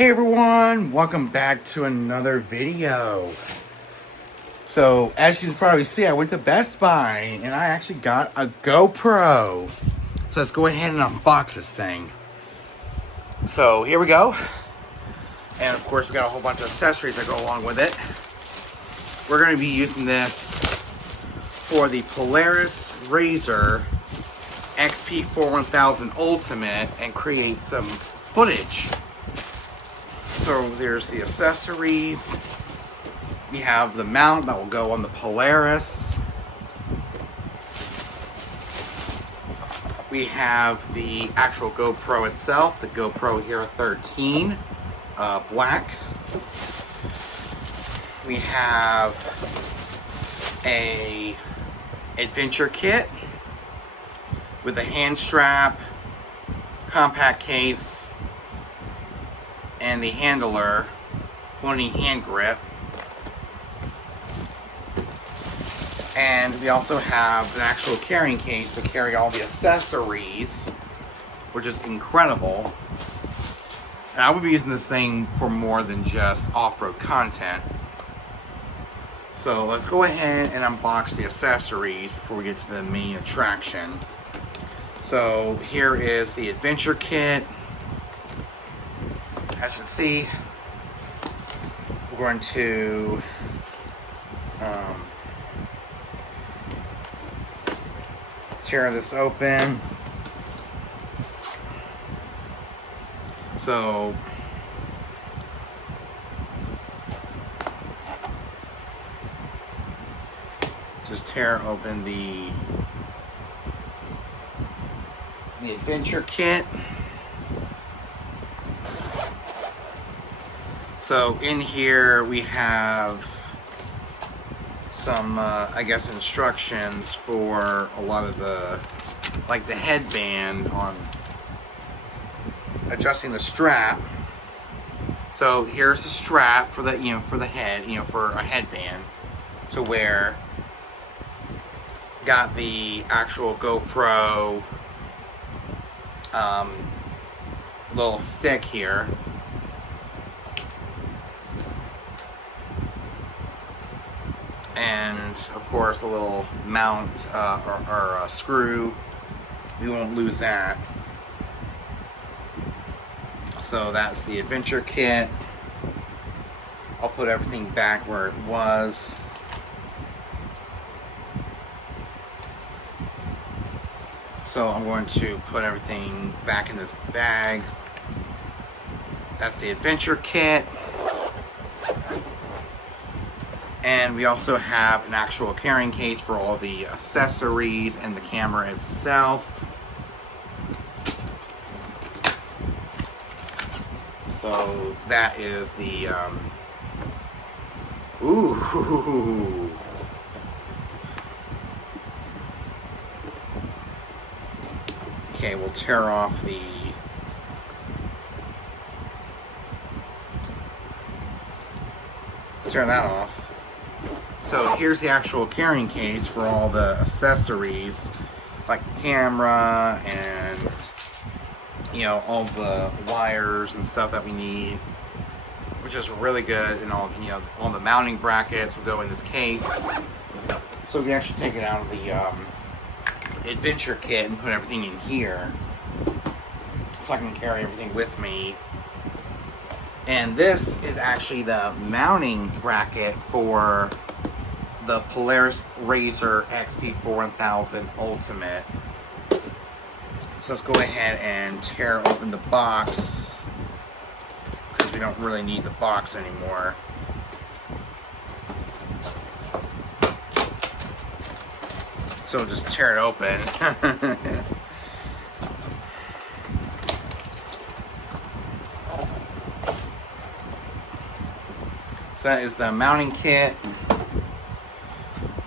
Hey everyone, welcome back to another video. So as you can probably see, I went to Best Buy and I actually got a GoPro. So let's go ahead and unbox this thing. So here we go. And of course we got a whole bunch of accessories that go along with it. We're going to be using this for the Polaris Razr XP4 1000 Ultimate and create some footage. So there's the accessories. We have the mount that will go on the Polaris. We have the actual GoPro itself, the GoPro Hero 13, black. We have a adventure kit with a hand strap, compact case, and the handler, floating hand grip. And we also have an actual carrying case to carry all the accessories, which is incredible. And I will be using this thing for more than just off-road content. So let's go ahead and unbox the accessories before we get to the main attraction. So here is the adventure kit. As you can see, we're going to tear this open. So just tear open the adventure kit. So in here we have some, I guess, instructions for a lot of the, like the headband on adjusting the strap. So here's the strap for the, for the head, for a headband to wear. Got the actual GoPro little stick here. And of course a little mount or a screw. We won't lose that. So that's the adventure kit. I'll put everything back where it was. So I'm going to put everything back in this bag. That's the adventure kit. And we also have an actual carrying case for all the accessories and the camera itself. So that is the, ooh. Okay, we'll tear off the, tear that off. So here's the actual carrying case for all the accessories, like the camera and, all the wires and stuff that we need, which is really good. And all the mounting brackets will go in this case. So we can actually take it out of the adventure kit and put everything in here, so I can carry everything with me. And this is actually the mounting bracket for the Polaris Razr XP4 Ultimate. So let's go ahead and tear open the box, because we don't really need the box anymore. So just tear it open. So that is the mounting kit.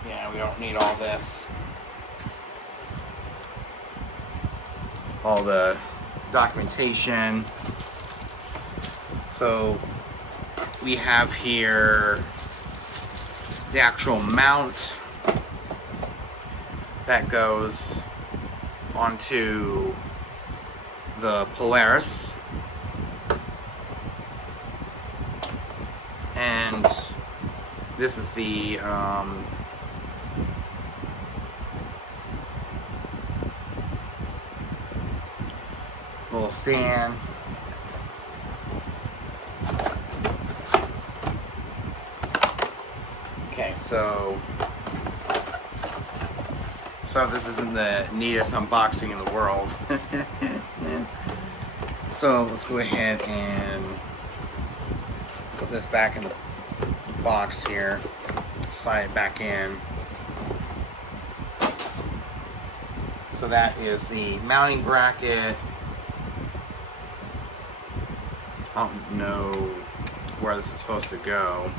Yeah, we don't need all this. All the documentation. So we have here the actual mount that goes onto the Polaris. This is the little stand. Okay, so this isn't the neatest unboxing in the world. So let's go ahead and put this back in the box here, slide it back in. So that is the mounting bracket. I don't know where this is supposed to go.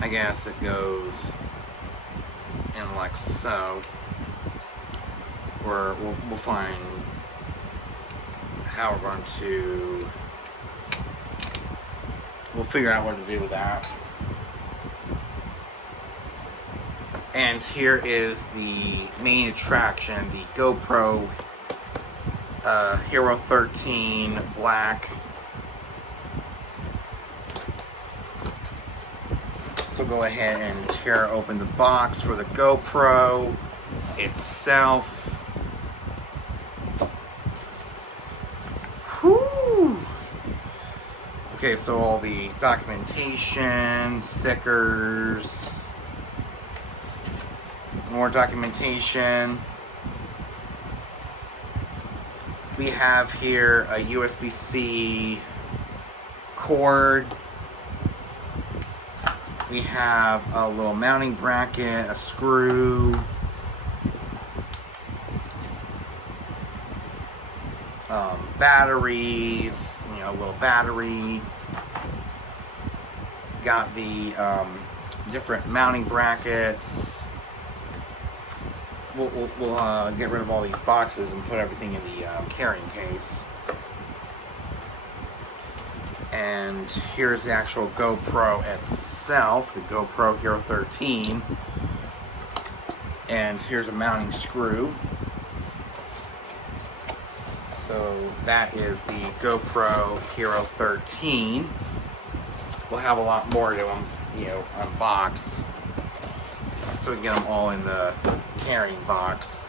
I guess it goes in like so. Or we'll find how we're going to. We'll figure out what to do with that. And here is the main attraction, the GoPro Hero 13 Black. So go ahead and tear open the box for the GoPro itself. Whew. Okay, so all the documentation, stickers, more documentation. We have here a USB-C cord. We have a little mounting bracket, a screw, batteries, a little battery. Got the different mounting brackets. We'll get rid of all these boxes and put everything in the carrying case. And here's the actual GoPro itself, the GoPro Hero 13. And here's a mounting screw. So that is the GoPro Hero 13. We'll have a lot more to unbox, so we can get them all in the carrying box.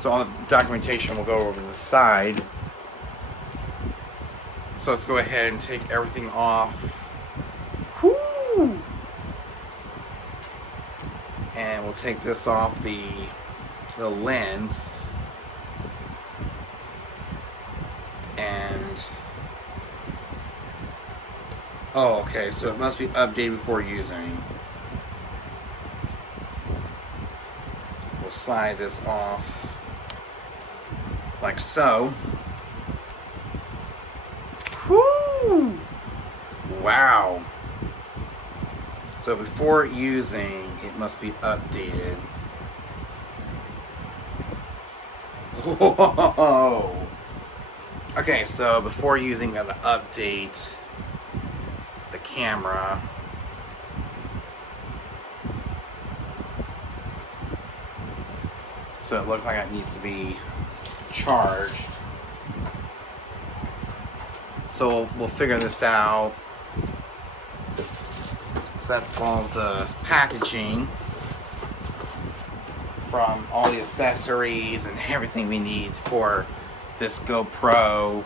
So all the documentation will go over to the side. So let's go ahead and take everything off. Woo! And we'll take this off the lens. And oh, okay, so it must be updated before using. We'll slide this off like so. Whoo! Wow. So before using, it must be updated. Whoa! Okay, so before using, gotta update the camera. So it looks like it needs to be charged. So we'll figure this out. So that's all the packaging from all the accessories and everything we need for this GoPro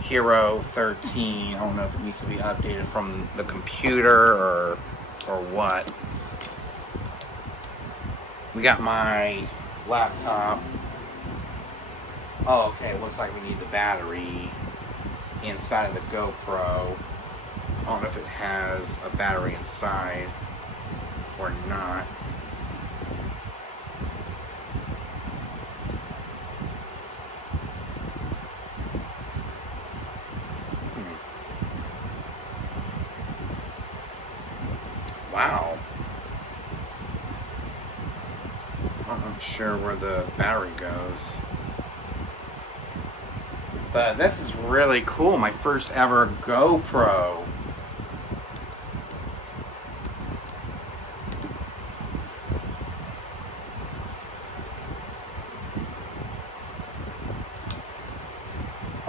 Hero 13. I don't know if it needs to be updated from the computer or what. We got my laptop. Oh, okay, it looks like we need the battery inside of the GoPro. I don't know if it has a battery inside or not. Wow. I'm not sure where the battery goes. But this is really cool. My first ever GoPro.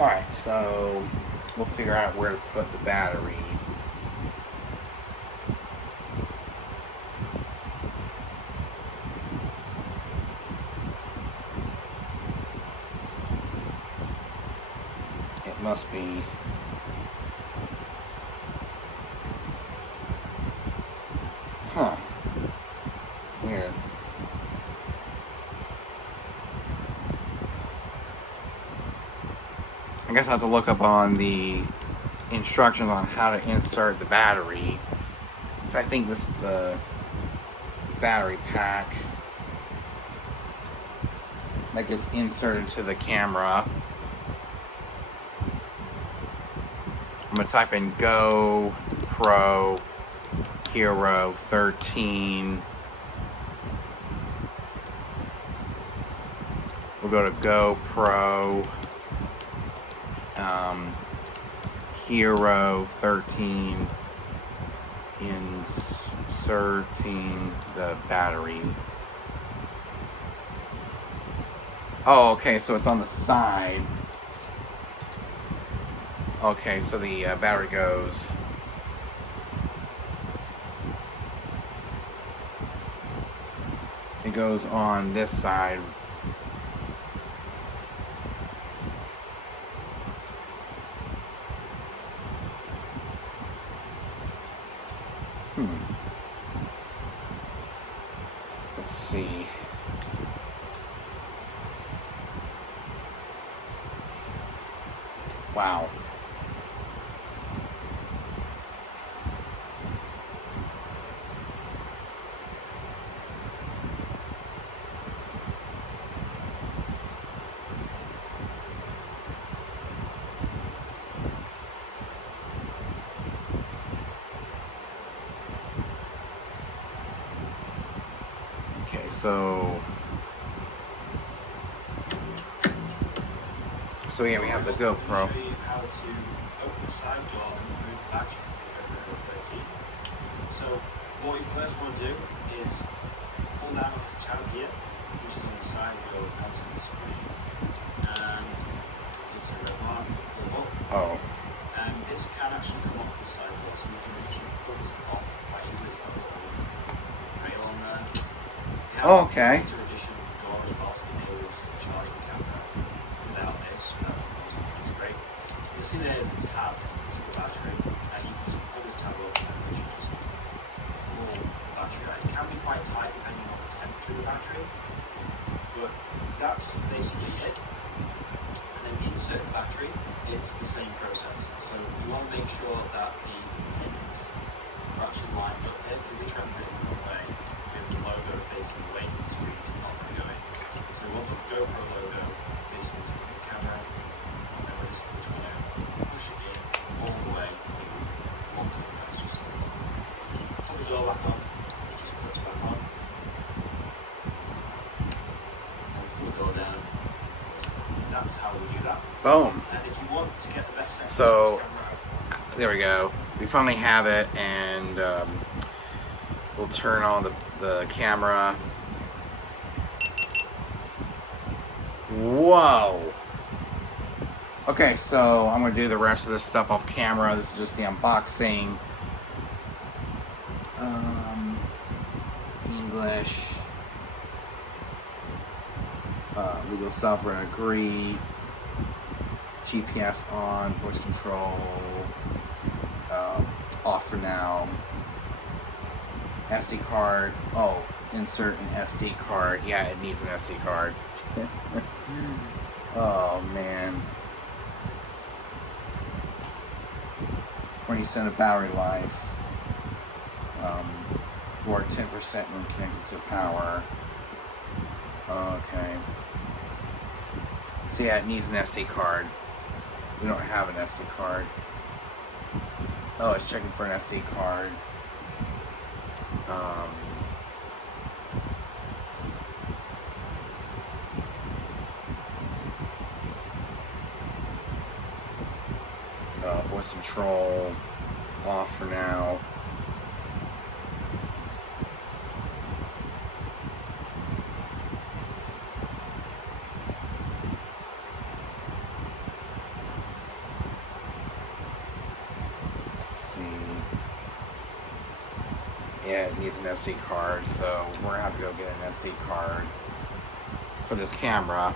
Alright, so we'll figure out where to put the battery. It must be weird. I guess I have to look up on the instructions on how to insert the battery. So I think this is the battery pack that gets inserted to the camera. I'm going to type in GoPro Hero 13. We'll go to GoPro Hero 13, inserting the battery. Oh, okay, so it's on the side. Okay, so the battery goes on this side. Let's see. Wow. Okay, so yeah, we have the GoPro. I'll show you how to open the side door and remove the battery from the GoPro 13. So what we first want to do is pull down on this tab here, which is on the side of your LCD screen, and it's a red mark, pull up. Oh. And this can actually come off the side door, so you can actually pull this off quite easily. It's got a little rail on there. Oh, okay. Later edition door as well, so you'll be able to charge the camera without this. That technology, which is great. You'll see there's a tab. This is the battery, and you can just pull this tab up and literally just pull the battery out. It can be quite tight depending on the temperature of the battery, but that's basically it. And then insert the battery. It's the same process. So you want to make sure that the pins are actually lined up here, because if you try and do it the wrong way, with the logo facing away from the screen, it's not going to go in. So we want the GoPro logo facing the front of the camera, and then we're just going to push it in all the way. One camera, it's just put the door back on, it just clips back on, and pull the door down. That's how we do that. Boom. And if you want to get the best settings So, of this camera out, there we go. We finally have it, and we'll turn on the camera. Whoa! Okay, so I'm going to do the rest of this stuff off camera. This is just the unboxing. English. Legal software agree. GPS on. Voice control. Off for now. SD card. Oh, insert an SD card. Yeah, it needs an SD card. Oh, man. 20% of battery life. Or 10% when connected to power. Okay. So yeah, it needs an SD card. We don't have an SD card. Oh, it's checking for an SD card. Voice control off for now. Yeah, it needs an SD card, so we're gonna have to go get an SD card for this camera.